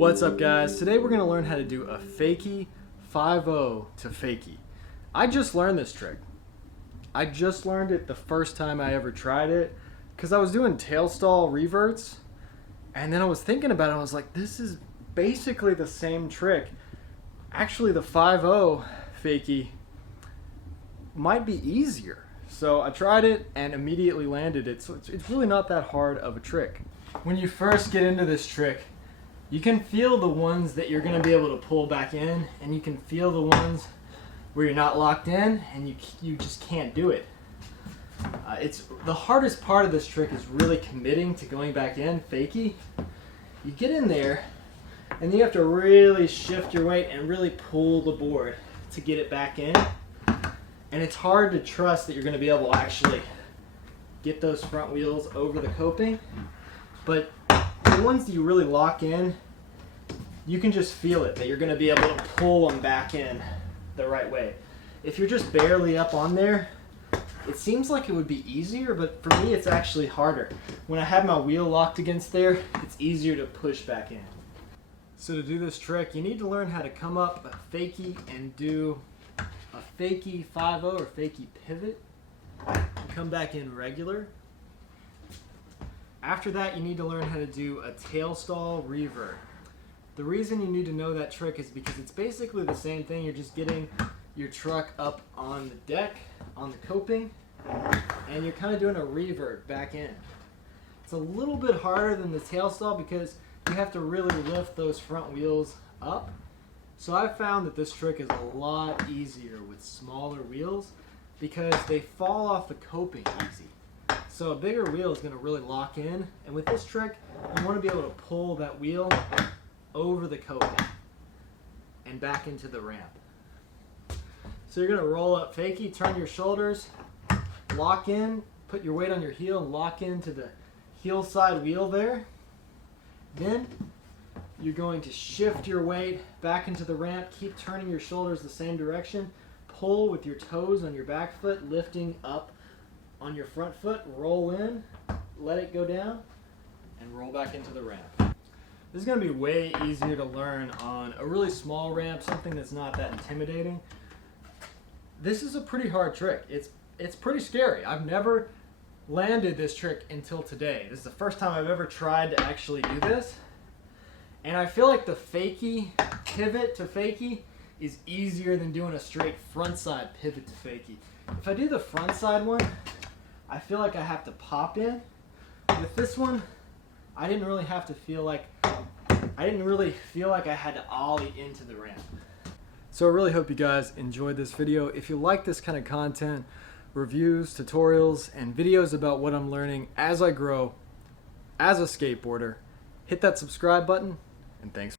What's up, guys? Today we're going to learn how to do a fakie 5-0 to fakie. I just learned this trick. I just learned it the first time I ever tried it because I was doing tail stall reverts, and then I was thinking about it. I was like, this is basically the same trick. Actually, the 5-0 fakie might be easier. So I tried it and immediately landed it. So it's really not that hard of a trick. When you first get into this trick, you can feel the ones that you're going to be able to pull back in, and you can feel the ones where you're not locked in and you just can't do it. It's the hardest part of this trick is really committing to going back in, fakie. You get in there and you have to really shift your weight and really pull the board to get it back in. And it's hard to trust that you're going to be able to actually get those front wheels over the coping. But the ones that you really lock in, you can just feel it, that you're going to be able to pull them back in the right way. If you're just barely up on there, it seems like it would be easier, but for me it's actually harder. When I have my wheel locked against there, it's easier to push back in. So to do this trick, you need to learn how to come up a fakie and do a fakie 5-0 or fakie pivot. Come back in regular. After that, you need to learn how to do a tail stall revert. The reason you need to know that trick is because it's basically the same thing. You're just getting your truck up on the deck, on the coping, and you're kind of doing a revert back in. It's a little bit harder than the tail stall because you have to really lift those front wheels up. So I found that this trick is a lot easier with smaller wheels because they fall off the coping easy. So a bigger wheel is going to really lock in, and with this trick you want to be able to pull that wheel over the coping and back into the ramp. So you're going to roll up fakie, turn your shoulders, lock in, put your weight on your heel and lock into the heel side wheel there. Then you're going to shift your weight back into the ramp, keep turning your shoulders the same direction, pull with your toes on your back foot, lifting up on your front foot, roll in, let it go down, and roll back into the ramp. This is going to be way easier to learn on a really small ramp, something that's not that intimidating. This is a pretty hard trick. It's pretty scary. I've never landed this trick until today. This is the first time I've ever tried to actually do this. And I feel like the fakie pivot to fakie is easier than doing a straight frontside pivot to fakie. If I do the frontside one, I feel like I have to pop in. With this one, I didn't really feel like I had to ollie into the ramp. So I really hope you guys enjoyed this video. If you like this kind of content, reviews, tutorials, and videos about what I'm learning as I grow as a skateboarder, hit that subscribe button, and thanks.